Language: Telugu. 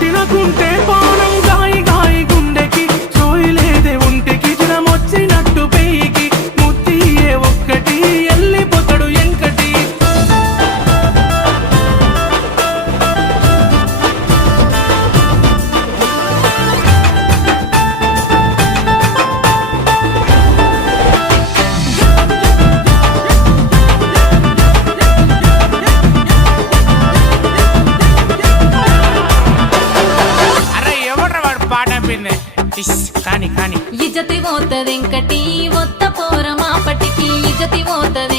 తినకుంటే పానం గాయి గాయి గుండెకి సోయిలేదే ఒంటికి జ్వరమొచ్చినట్టు పెయికి ముత్తియే ఒక్కటి ఎల్లిపోతాడు ఎంకటి అరే ఎవడ్రా వాడు పాట పిందే కానీ కానీ ఇజ్జతి పోతదెంకటి ఒత్త పోర మాపటికి ఇజ్జతి పోతది